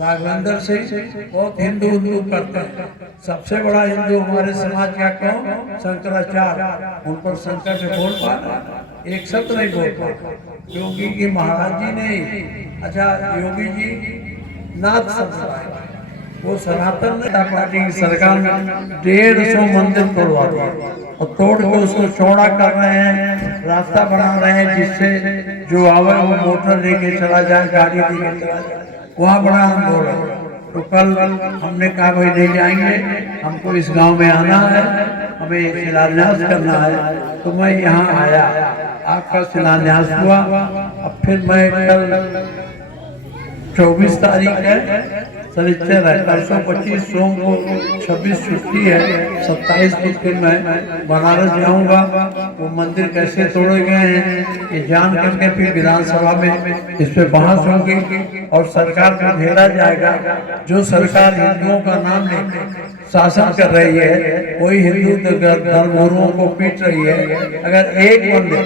राघवेंद्र सिंह बहुत हिंदू हिंदू करते हैं। सबसे बड़ा हिंदू हमारे समाज का कौन? शंकराचार्य। उन पर शंकर से बोल पा एक शब्द नहीं बोल पा। योगी जी महाराज जी ने, अच्छा योगी जी नाथ संप्रदाय, वो सनातन पार्टी की सरकार में 150 मंदिर तोड़वा दिया और तोड़ के उसको चौड़ा कर रहे हैं, रास्ता बना रहे हैं जिससे जो आवे वो मोटर लेके चला जाए, गाड़ी लेके चला जाए। वहाँ बड़ा आंदोलन। तो कल हमने कहा भाई नहीं जाएंगे, हमको इस गांव में आना है, हमें शिलान्यास करना है। तो मैं यहाँ आया, आपका शिलान्यास हुआ। अब फिर मैं कल 24 तारीख है शनिचर है, परसों 25 सोम को 26 छुट्टी है, 27 को फिर मैं बनारस जाऊंगा। वो मंदिर कैसे तोड़े गए हैं ये जान करके फिर विधानसभा में इस पे बहस होगी और सरकार को घेरा जाएगा। जो सरकार हिंदुओं का नाम लेकर शासन कर रही है, वही हिंदू धर्मगुरुओं को पीट रही है। अगर एक मंदिर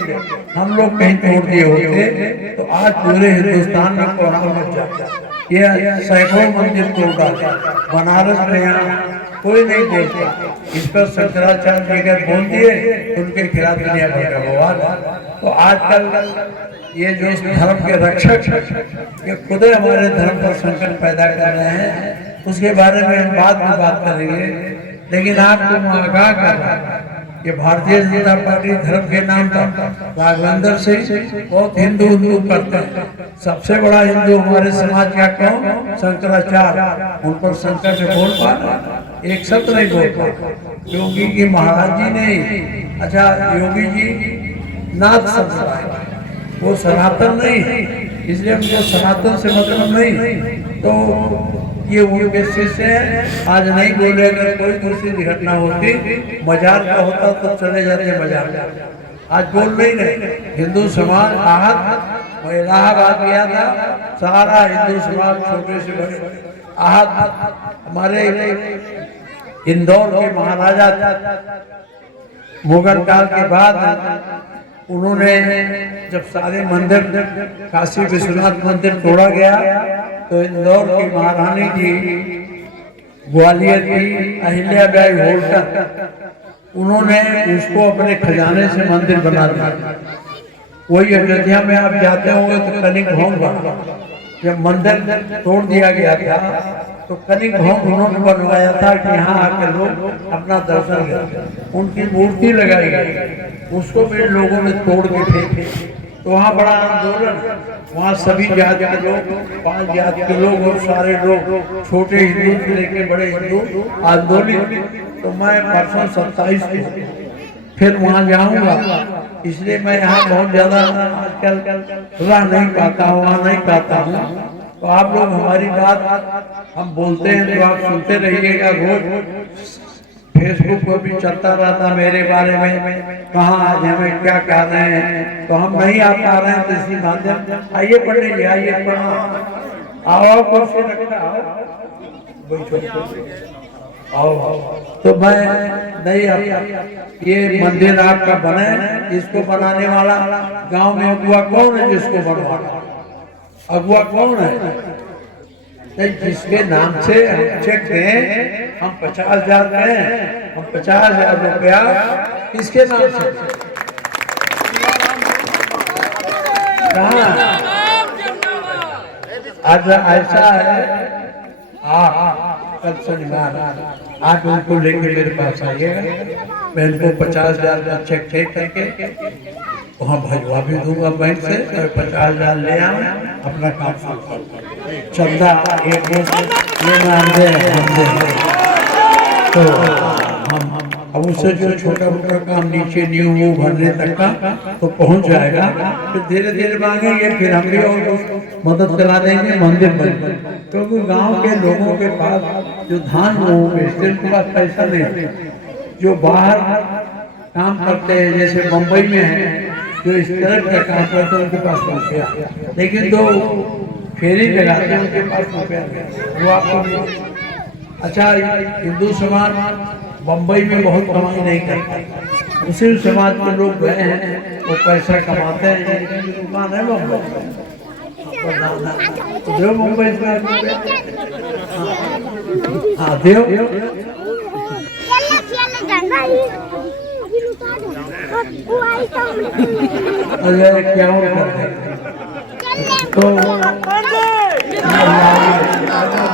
हम लोग कहीं तोड़ दिए होते तो आज पूरे हिंदुस्तान में कोहराम मच जाता। ये सैकड़ों मंदिर तोड़ा, बनारस में यहाँ कोई नहीं बोलता। इस पर शंकराचार्य जी अगर बोल दिए तो उनके खिलाफ दुनिया भर का बवाल। तो आजकल ये जो धर्म के रक्षक ये खुद हमारे धर्म पर संकट पैदा कर रहे हैं, उसके बारे में हम बाद में बात करेंगे। लेकिन आपको आगाह कर रहा है ये भारतीय जनता पार्टी धर्म के नाम पर राघवेंद्र सिंह बहुत हिंदू हिंदू करते हैं। सबसे बड़ा हिंदू हमारे समाज का कौन? शंकराचार्य। उन पर शंकर से बोल पा एक शब्द नहीं बोल पा। योगी जी महाराज जी ने, अच्छा योगी जी नाथ संप्रदाय, वो सनातन नहीं, इसलिए हमको सनातन से मतलब नहीं। तो ये उनके शिष्य है, आज नहीं बोले। अगर कोई दूसरी घटना होती, मजार का होता तो चले जाते मजार। आज बोल नहीं रहे। हिंदू समाज आहत, मैं इलाहाबाद गया था, सारा हिंदू समाज छोटे से बड़े आहत। हमारे इंदौर के महाराजा मुगल काल के बाद उन्होंने जब सारे मंदिर, काशी विश्वनाथ मंदिर तोड़ा गया, तो इंदौर की महारानी जी, ग्वालियर की अहिल्याबाई होल्कर, उन्होंने उसको अपने खजाने से मंदिर बना दिया। वही अयोध्या में आप जाते होंगे तो कनिक भवन, जब मंदिर तोड़ दिया गया था तो कनिक भवन उन्होंने बनवाया था कि यहाँ आकर लोग अपना दर्शन करें। उनकी मूर्ति लगाई गई, उसको भी लोगों ने तोड़ के फेंके। तो वहाँ बड़ा आंदोलन, वहाँ सभी जाति के लोग, 5 जाति के लोग और सारे लोग, छोटे हिंदू से लेके बड़े हिंदू आंदोलित। तो मैं परसों 27 को फिर वहाँ जाऊंगा, इसलिए मैं यहाँ बहुत ज्यादा आजकल रह नहीं पाता हूँ, वहाँ नहीं पाता हूँ। तो आप लोग हमारी बात हम बोलते हैं तो आप सुनते रहिएगा। रोज फेसबुक पर भी चलता रहता मेरे बारे में, कहाँ आज हमें क्या कह रहे हैं। तो हम नहीं आ पा रहे हैं, तो इसी माध्यम आइए पढ़ लीजिए, आइए पढ़ना। आओ कुर्सी रखा आओ। तो मैं नहीं, ये मंदिर आपका बने, इसको बनाने वाला गांव में अगुआ कौन है? जिसको बनवाना अगुआ कौन है? जिसके नाम से हम चेक दें, हम 50,000 दें, हम 50,000 रुपया किसके नाम से? कहाँ आज ऐसा है? कल शनिवार आज उनको लेके मेरे पास आइएगा, मैं उनको 50,000 का चेक चेक करके वहाँ भजवा भी दूंगा बैंक से। 50,000 ले आए, अपना काम शुरू कर। चंदा एक ये मानते हैं तो हम अब उससे जो छोटा मोटा काम नीचे न्यू वो भरने तक का तो पहुँच जाएगा। फिर धीरे धीरे मांगेंगे, फिर हम भी और मदद करा देंगे मंदिर बन। क्योंकि गांव के लोगों के पास जो धान वो बेचते उनके पास पैसा नहीं। जो बाहर काम करते हैं, जैसे मुंबई में है, जो इस तरह का काम करते हैं उनके पास रुपया, लेकिन जो फेरी लगाते हैं उनके पास रुपया नहीं। वो आपको अच्छा, हिंदू समाज मुंबई में बहुत कमाई नहीं करता, मुस्लिम समाज के लोग गए हैं वो पैसा कमाते हैं, दुकान है मुंबई। देव मुंबई में हाँ देव अरे क्या तो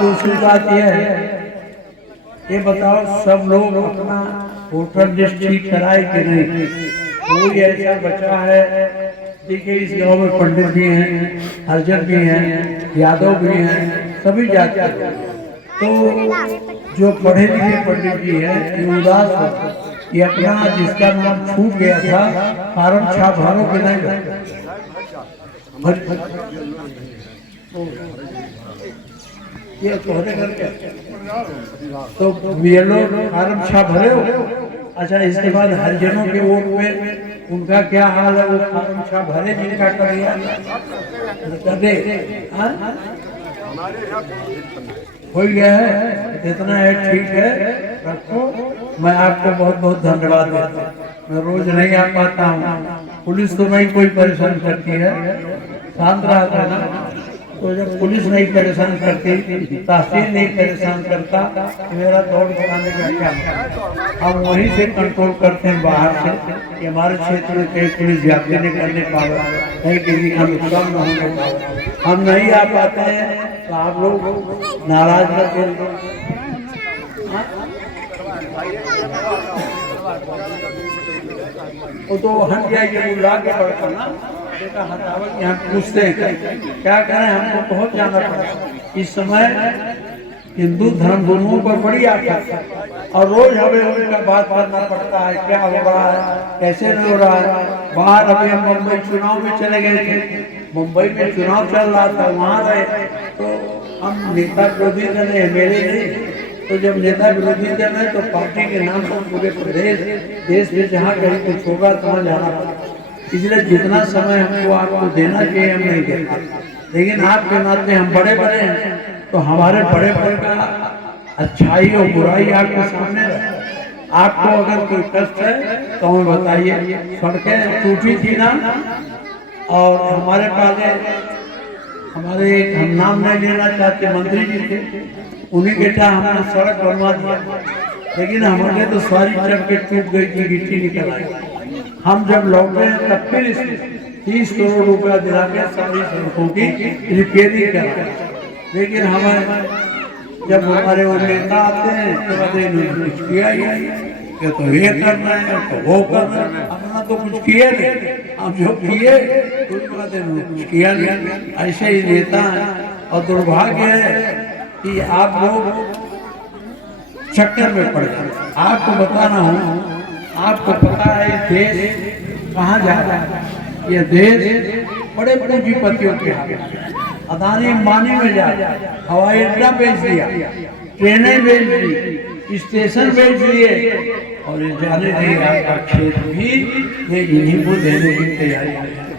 दूसरी बात यह है, ये बताओ सब लोग अपना वोटर लिस्ट ठीक कराए कि नहीं? कोई ऐसा बचा है? देखिए इस गांव में पंडित भी हैं, हरिजन भी हैं, यादव भी हैं, सभी जाति हैं। तो जो पढ़े लिखे पंडित जी हैं ये उदास हो, ये अपना जिसका नाम छूट गया था फार्म छाप भरो के नहीं ये करके तो ये लोग फार्म छाप भरे हो। अच्छा इसके बाद हरिजनों के वोट में उनका क्या हाल है? वो फार्म छाप भरे जिनका कर दिया हो गया है, इतना है, ठीक है रखो। मैं आपको बहुत बहुत धन्यवाद देता हूँ। मैं रोज नहीं आ पाता हूँ, पुलिस तो नहीं कोई परेशान करती है, शांत रहता है ना। तो जब पुलिस नहीं परेशान करती, तहसील नहीं परेशान करता, तो मेरा दौड़ लगाने का क्या मतलब? हम वहीं से कंट्रोल करते हैं बाहर से कि हमारे क्षेत्र में कहीं पुलिस ज्यादा नहीं करने पावे, कहीं किसी का नुकसान न होने पावे। हम नहीं आ पाते हैं तो आप लोग नाराज रहते हैं। तो हम जाएंगे बुला के पड़ता ना यहाँ पूछते हैं क्या करें, हमको बहुत जाना पड़ा। इस समय हिंदू धर्म गुरुओं पर बड़ी आफत है और रोज हमें उनका बात करना पड़ता है, क्या हो रहा है, कैसे नहीं हो रहा है। बाहर अभी हम मुंबई चुनाव में चले गए थे, मुंबई में चुनाव चल रहा था, वहाँ रहे तो हम नेता विरोधी दल है मेरे नहीं। तो जब नेता विरोधी दल है तो पार्टी के नाम पर पूरे प्रदेश देश में जहाँ कहीं कुछ होगा तो वहाँ जाना पड़ता। इसलिए जितना समय हमको आपको देना चाहिए हम नहीं देते, लेकिन आपके नाते हम बड़े बड़े हैं तो हमारे बड़े बड़े का अच्छाई और बुराई आपके सामने रहे। आपको अगर कोई कष्ट है तो हमें बताइए। सड़कें टूटी थी ना, और हमारे पास हमारे हम नाम नहीं लेना चाहते मंत्री जी थे, उन्हीं के टाइम हमने सड़क बनवा दिया, लेकिन हमारे तो सारी सड़कें टूट गई थी, गिट्टी निकल आई। हम जब लौटे तब फिर 30 करोड़ रुपया दिला के सारी सड़कों की रिपेयरिंग करा। लेकिन हमें जब हमारे वो नेता आते हैं तो कहते हैं कुछ किया ही नहीं, तो ये करना है तो वो करना है, अपना तो कुछ किए नहीं, हम जो किए तो कहते हैं कुछ किया नहीं। ऐसे ही नेता है और दुर्भाग्य है कि आप लोग चक्कर में पड़ जाते। आपको बताना हूँ, आपको पता है देश कहाँ जा रहा है? ये देश बड़े पूंजीपतियों के हाथ में, अदानी अंबानी में जा रहा है। हवाई अड्डा बेच दिया, ट्रेनें बेच दी, स्टेशन बेच दिए, और ये जाने दिए आपका क्षेत्र भी ये इन्हीं को देने की तैयारी है।